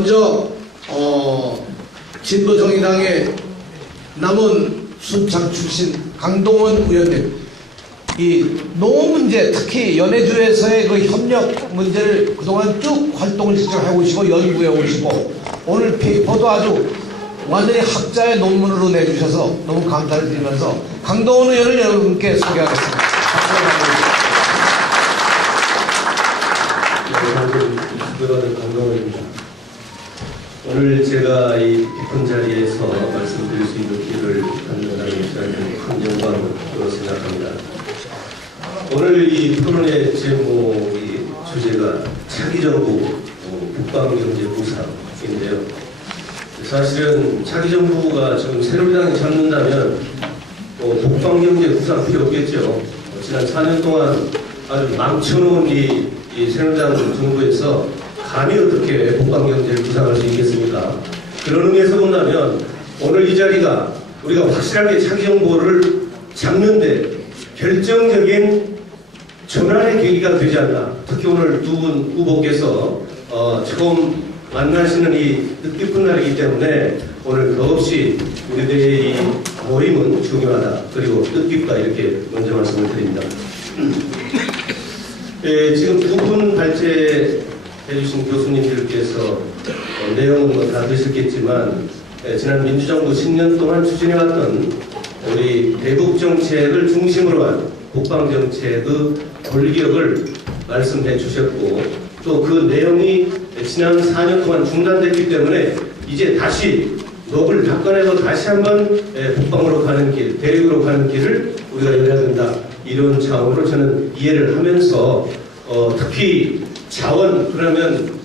먼저 진보정의당의 남원 순창 출신 강동원 의원님, 이 농어 문제, 특히 연해주에서의 그 협력 문제를 그동안 쭉 활동을 직접 해오시고 연구해 오시고 오늘 페이퍼도 아주 완전히 학자의 논문으로 내주셔서 너무 감사를 드리면서 강동원 의원을 여러분께 소개하겠습니다. 강동원입니다. 오늘 제가 이 깊은 자리에서 말씀드릴 수 있는 기회를 갖는다는 저는 큰 영광으로 생각합니다. 오늘 이 토론의 제목이 주제가 차기 정부 국방경제 구상인데요. 사실은 차기 정부가 지금 새누리당이 잡는다면 국방경제 구상 필요 없겠죠. 지난 4년 동안 아주 망쳐놓은 이 새누리당 정부에서 감히 어떻게 국방경제를 구상할 수 있겠습니까? 그런 의미에서 본다면 오늘 이 자리가 우리가 확실하게 차기 정부를 잡는데 결정적인 전환의 계기가 되지 않나. 특히 오늘 두 분 후보께서 처음 만나시는 이 뜻깊은 날이기 때문에 오늘 더없이 우리들의 이 모임은 중요하다. 그리고 뜻깊다. 이렇게 먼저 말씀을 드립니다. 지금 두 분 발제해주신 교수님들께서 내용은 다 들으셨겠지만 지난 민주정부 10년 동안 추진해왔던 우리 대북 정책을 중심으로 한 국방 정책의 골격을 말씀해 주셨고 또 그 내용이 지난 4년 동안 중단됐기 때문에 이제 다시 놉을 닦아내고 다시 한번 국방으로 가는 길, 대륙으로 가는 길을 우리가 열어야 된다. 이런 차원으로 저는 이해를 하면서 특히 자원, 그러면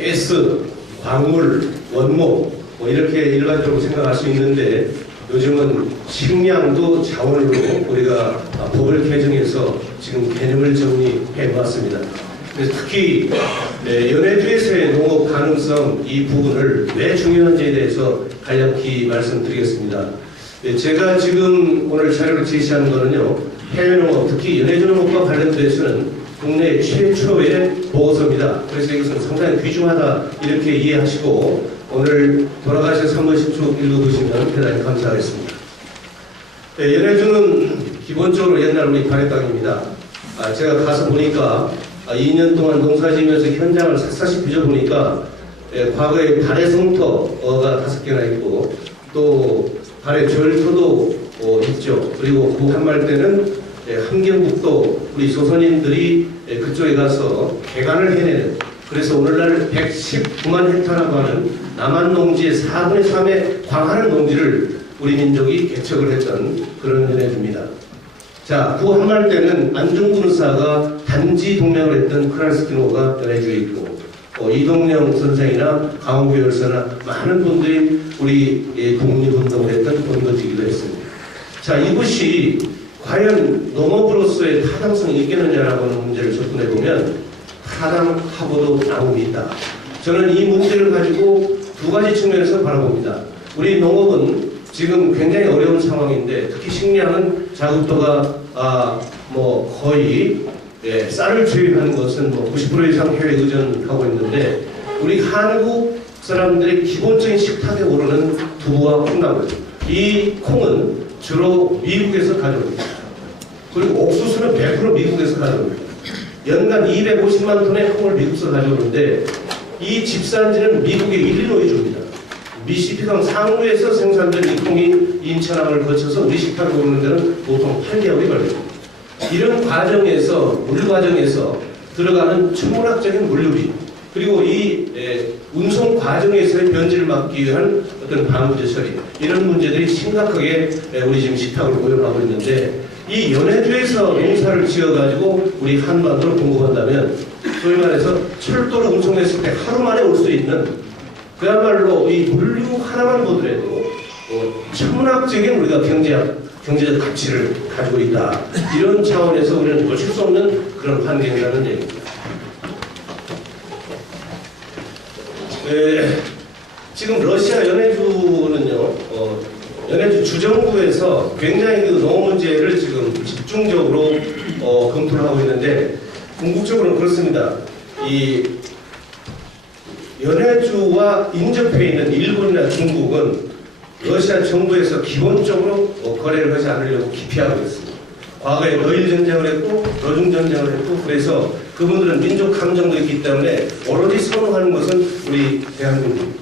가스, 광물, 원목 이렇게 일반적으로 생각할 수 있는데 요즘은 식량도 자원으로 우리가 법을 개정해서 지금 개념을 정리해 놓았습니다. 그래서 특히 연해주에서의 농업 가능성 이 부분을 왜 중요한지에 대해서 간략히 말씀드리겠습니다. 제가 지금 오늘 자료를 제시하는 거는요, 해외 농업, 특히 연해주 농업과 관련돼서는 국내 최초의 보고서입니다. 그래서 이것은 상당히 귀중하다 이렇게 이해하시고 오늘 돌아가셔서 한 번씩 쭉 읽어보시면 대단히 감사하겠습니다. 연해주는 기본적으로 옛날 우리 발해 땅입니다. 제가 가서 보니까 2년 동안 농사지면서 현장을 샅샅이 뒤져보니까 과거에 발해 성터가 5개나 있고 또 발해 절터도 있죠. 그리고 그 한말 때는 함경북도 우리 조선인들이 그쪽에 가서 개간을 해내는, 그래서 오늘날 119만 헥타라고 하는 남한 농지의 4분의 3의 광활한 농지를 우리 민족이 개척을 했던 그런 연해주입니다. 자, 그 한말 때는 안중근의사가 단지 동맹을 했던 크랄스키노가 연해주에 있고 이동영 선생이나 강원교 열사나 많은 분들이 우리 독립운동을 했던 본거지기도 했습니다. 자, 이것이 과연 농업으로서의 타당성이 있겠느냐라고 하는 문제를 접근해보면 타당하고도 나움이 있다. 저는 이 문제를 가지고 두 가지 측면에서 바라봅니다. 우리 농업은 지금 굉장히 어려운 상황인데 특히 식량은 자급도가 거의 쌀을 주입하는 것은 90% 이상 해외 의존하고 있는데 우리 한국 사람들의 기본적인 식탁에 오르는 두부와 콩나물, 이 콩은 주로 미국에서 가져옵니다. 그리고 옥수수는 100% 미국에서 가져옵니다. 연간 250만 톤의 콩을 미국에서 가져오는데 이 집산지는 미국의 일리노이주입니다. 미시피강 상류에서 생산된 이 콩이 인천항을 거쳐서 우리 식탁에 오는 데는 보통 8개월이 걸립니다. 이런 과정에서, 물류 과정에서 들어가는 천문학적인 물류비, 그리고 이 운송 과정에서의 변질을 막기 위한 어떤 방부제 처리, 이런 문제들이 심각하게 우리 지금 식탁을 오염하고 있는데 이 연해주에서 농사를 지어가지고 우리 한반도로 공급한다면 소위 말해서 철도로 운송했을 때 하루 만에 올 수 있는 그야말로 이 물류 하나만 보더라도 천문학적인 우리가 경제적 가치를 가지고 있다. 이런 차원에서 우리는 놓칠 수 없는 그런 환경이라는 얘기입니다. 지금 러시아 연해주는요, 연해주 주정부에서 굉장히 그 농업 문제를 지금 집중적으로 검토를 하고 있는데 궁극적으로는 그렇습니다. 이 연해주와 인접해 있는 일본이나 중국은 러시아 정부에서 기본적으로 거래를 하지 않으려고 기피하고 있습니다. 과거에 러일 전쟁을 했고 러중 전쟁을 했고 그래서 그분들은 민족 감정도 있기 때문에 오로지 선호하는 것은 우리 대한민국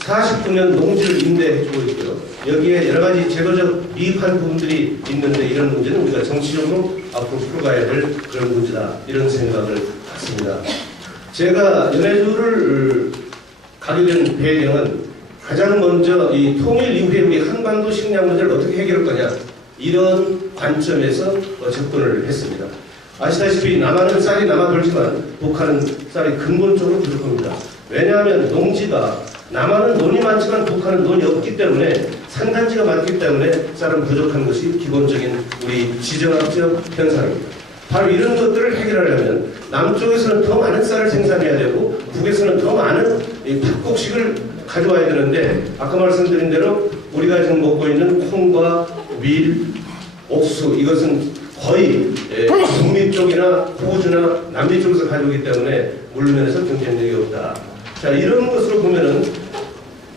49년 농지를 임대해주고 있고요. 여기에 여러 가지 제도적 미흡한 부분들이 있는데 이런 문제는 우리가 정치적으로 앞으로 풀어가야 될 그런 문제다 이런 생각을 갖습니다. 제가 연해주를 가게 된 배경은 가장 먼저 이 통일 이후에 우리 한반도 식량 문제를 어떻게 해결할 거냐 이런 관점에서 접근을 했습니다. 아시다시피 남한은 쌀이 남아 돌지만 북한은 쌀이 근본적으로 부족합니다. 왜냐하면 농지가 남한은 논이 많지만 북한은 논이 없기 때문에 산간지가 많기 때문에 쌀은 부족한 것이 기본적인 우리 지정학적 현상입니다. 바로 이런 것들을 해결하려면 남쪽에서는 더 많은 쌀을 생산해야 되고 북에서는 더 많은 이 팥곡식을 가져와야 되는데 아까 말씀드린 대로 우리가 지금 먹고 있는 콩과 밀, 옥수 이것은 거의 북미 쪽이나 호주나 남미 쪽에서 가져오기 때문에 물면에서 경쟁력이 없다. 자 이런 것으로 보면은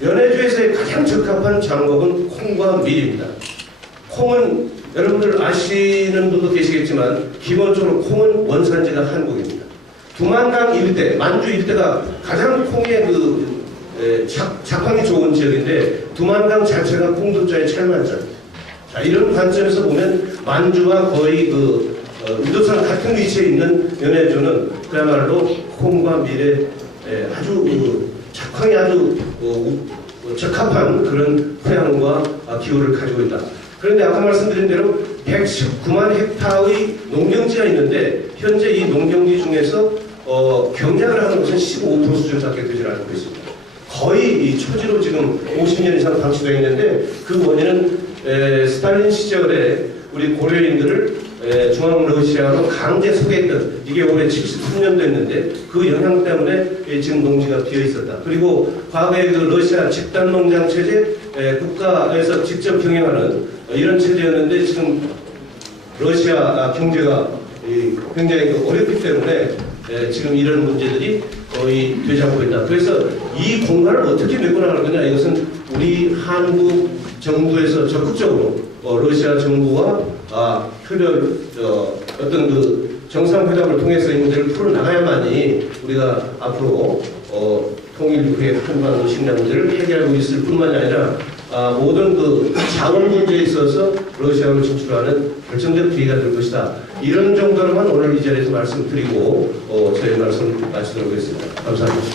연해주에서의 가장 적합한 작목은 콩과 밀입니다. 콩은 여러분들 아시는 분도 계시겠지만 기본적으로 콩은 원산지가 한국입니다. 두만강 일대, 만주 일대가 가장 콩의 작황이 좋은 지역인데 두만강 자체가 콩두자의 찰만자입니다. 자 이런 관점에서 보면 만주와 거의 유도선 같은 위치에 있는 연해주는 그야말로 콩과 밀의 아주 작황이 아주 적합한 그런 토양과 기후를 가지고 있다. 그런데 아까 말씀드린 대로 119만 헥타의 농경지가 있는데 현재 이 농경지 중에서 경작을 하는 것은 15% 수준밖에 되지 않고 있습니다. 거의 이 초지로 지금 50년 이상 방치되어 있는데 그 원인은 스탈린 시절에 우리 고려인들을 중앙 러시아로 강제 소개했던 이게 올해 73년도였는데 그 영향 때문에 지금 농지가 비어 있었다. 그리고 과거에 그 러시아 집단 농장 체제 국가에서 직접 경영하는 이런 체제였는데 지금 러시아 경제가 굉장히 어렵기 때문에 지금 이런 문제들이 거의 되지 않고 있다. 그래서 이 공간을 어떻게 메꿔나갈 거냐 이것은 우리 한국 정부에서 적극적으로 러시아 정부와 어떤 정상회담을 통해서 이 문제를 풀어나가야만이 우리가 앞으로 통일 이후에 한반도 식량 문제를 해결하고 있을 뿐만이 아니라 모든 자원 문제에 있어서 러시아로 진출하는 결정적 기회가 될 것이다. 이런 정도로만 오늘 이 자리에서 말씀드리고 저희 말씀 마치도록 하겠습니다. 감사합니다.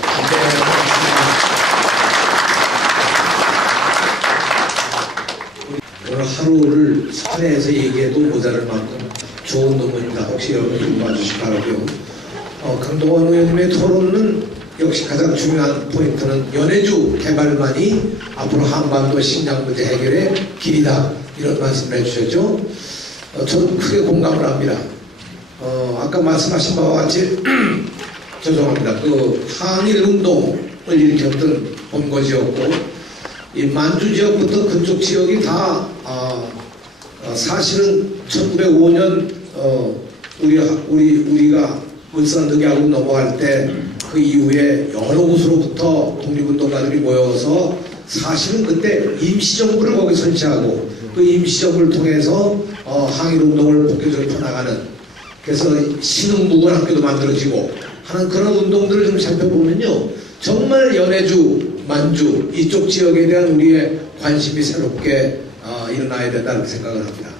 오늘 하루를 산에서 얘기해도 모자랄 만큼 좋은 논문입니다. 혹시 여러분 좀 봐주시기 바라고요. 강동원 의원님의 토론은 역시 가장 중요한 포인트는 연해주 개발만이 앞으로 한반도 식량 문제 해결의 길이다. 이런 말씀을 해주셨죠. 저는 크게 공감을 합니다. 아까 말씀하신 바와 같이 죄송합니다. 항일 운동을 일으켰던 본거지였고 이 만주 지역부터 그쪽 지역이 다 사실은 1905년 우리가 울산득약으로 넘어갈 때 그 이후에 여러 곳으로부터 독립운동가들이 모여서 사실은 그때 임시정부를 거기 설치하고 그 임시정부를 통해서 항일운동을 본격적으로 펴나가는 그래서 신흥무관학교도 만들어지고 하는 그런 운동들을 좀 살펴보면요 정말 연해주, 만주 이쪽 지역에 대한 우리의 관심이 새롭게 일어나야 된다는 생각을 합니다.